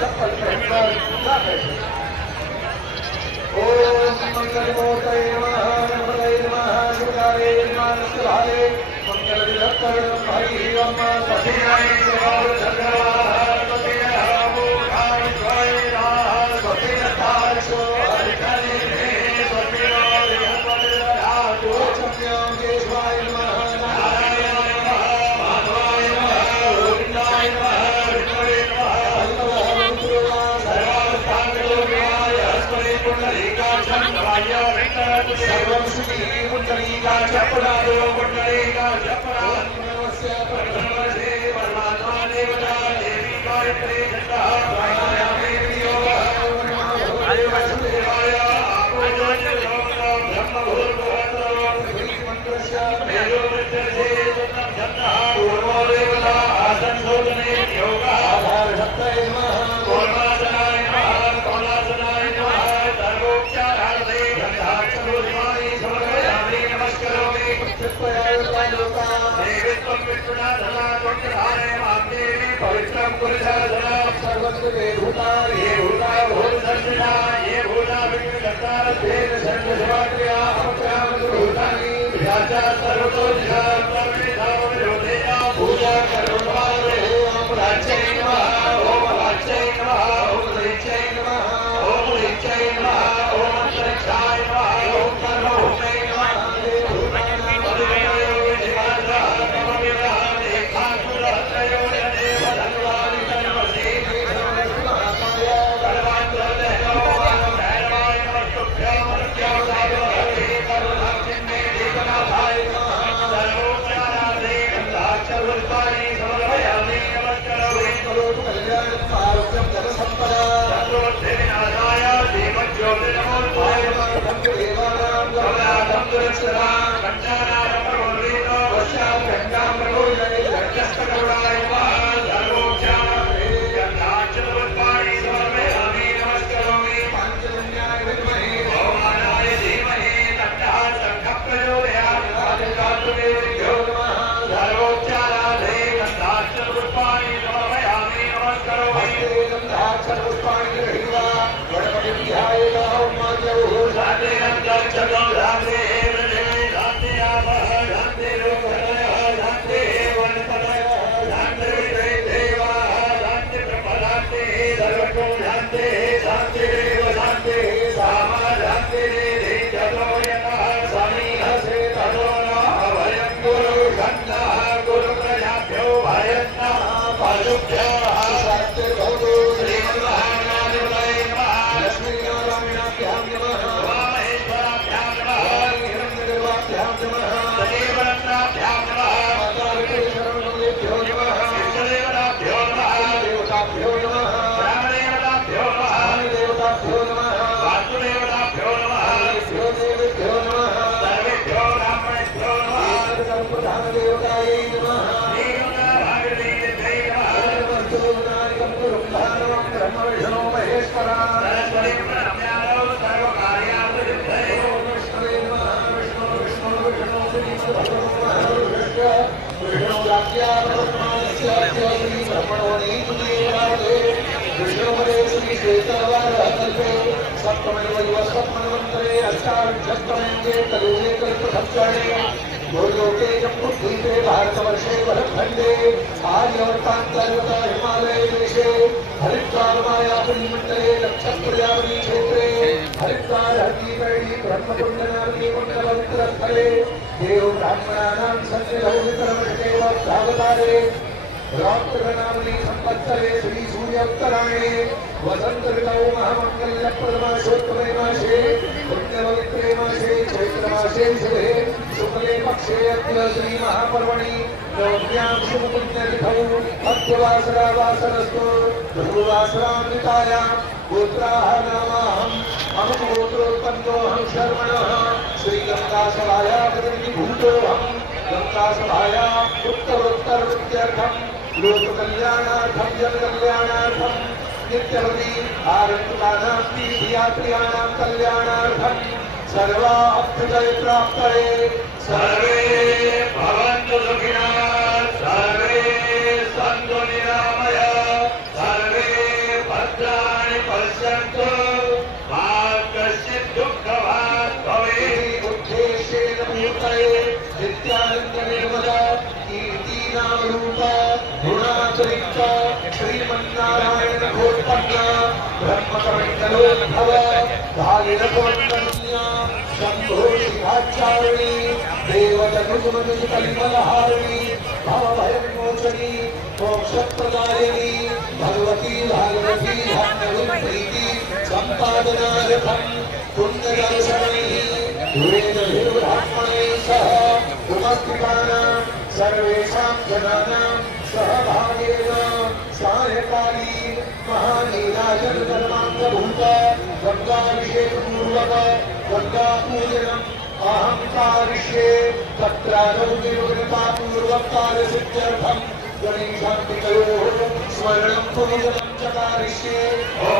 चप्पल पहनकर जा बैठे। ओम मंगलमूर्तये नमः, नमोदये नमः, शिवाय नमः, नमस्कारे मंगल विरक्तर हरि ओम सतीनाय देवाय धन्यवाद सतीनाय ओघाय जय राम सतीनाय सो हरिकले सतीनाय हरिकले तो चम्यं केशवाय नमः, नारायणाय नमः, माधवाय नमः, गोविंदाय नमः, विष्णवे नमः, सर्वभूतानां सर्वावस्थांगलोकाय हस्ते पुंडरीकाक्षं नमाय सर्वं सुखी पुंडरीकाक्षं पुंडरो पुंडरीकाक्षं नमस्य परमसे परमात्मा देवता देवी गायत्री जटा प्राणायामे योगः वासुदेवाय आपोजय ब्रह्म भूर्भुवः मंत्रस्य मेरुवृद्धे जन्नः पूर्वो देवता आसन शोधने योगः आधार शक्तये नमः कोणासनाय नमः कोणासनाय नमः सर्वोपचारार्थे गन्धाक्षरोधिमाय समर्पयामि नमस्करोमि चित्तयालोका देवीत्वं विष्णुनाथना त्वं मां देवी पवित्रं पुरुषाधना सर्वत्र भूता ये भूता भूतदर्शिना ये भूता विष्णुदत्तारथेन सर्वसेवाक्रिया अपक्राम भूतानि व्याचा सर्वतो दिशा विरोधेया पूजा करोमारे ओम राज्यै नमः ओम राज्यै नमः ओम ऋच्यै नमः ओम ऋच्यै नमः ओम अंतरिक्षाय नमः ओम कर्मभूमै नमः भारतवर्षे वरखंडे आर्यवर्तांतर्गत हिमालय देशे हरिद्वार मायापुरी मंडले नक्षत्रयावनी क्षेत्रे हरिद्वार हरिपैडी ब्रह्मकुंडनावनी मंडलवित्रस्थले देव ब्राह्मणानां सन्निधौ भागतारे रात्रनामनी संवत्सरे श्री सूर्योत्तरायणे वसंत ऋतौ महामंगल्यप्रदमासोत्तमे मासे पुण्यपवित्रे मासे चैत्रमासे शुभे शुक्ले पक्षे अद्य श्री महापर्वणि नवम्यां शुभपुण्यतिथौ अद्यवासरा वासरस्तु ध्रुववासरामृतायां गोत्राः नामाहं मम गोत्रोत्पन्नोऽहं शर्मणः श्रीगङ्गासभाया प्रतिभूतोऽहं गङ्गासभाया उत्तरोत्तरवृत्त्यर्थं लोककल्याणार्थं जनकल्याणार्थं नित्यवती आरण्यकानां तीर्थयात्रियाणां कल्याणार्थं सर्वा अभ्युदय प्राप्तये सर्वे भवन्तु सुखिनः सर्वे सन्तु निरामया सर्वे ब्रह्मोत्पन्न ब्रह्मकमण्डलोद्भव भागीरथवन्दनीया शम्भो शिखाचारिणी देवतनुसुमनुसुकलिमलहारिणी भवभयविमोचनी मोक्षप्रदायिनी भगवती भागवती भाग्यवती सम्पादनार्थं पुण्यदर्शनैः वेदभिर्ब्राह्मणैः सह उपस्थितानां सर्वेषां जनानां सहभागेन सायकालीन महानीराजनधर्माङ्गभूत गङ्गाभिषेकपूर्वक गङ्गापूजनम् अहं कारिष्ये तत्रानौगिकपूर्वक कार्यसिद्ध्यर्थं गणेशाम्बिकयोः स्मरणं पूजनं च कारिष्ये ॐ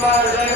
Bye.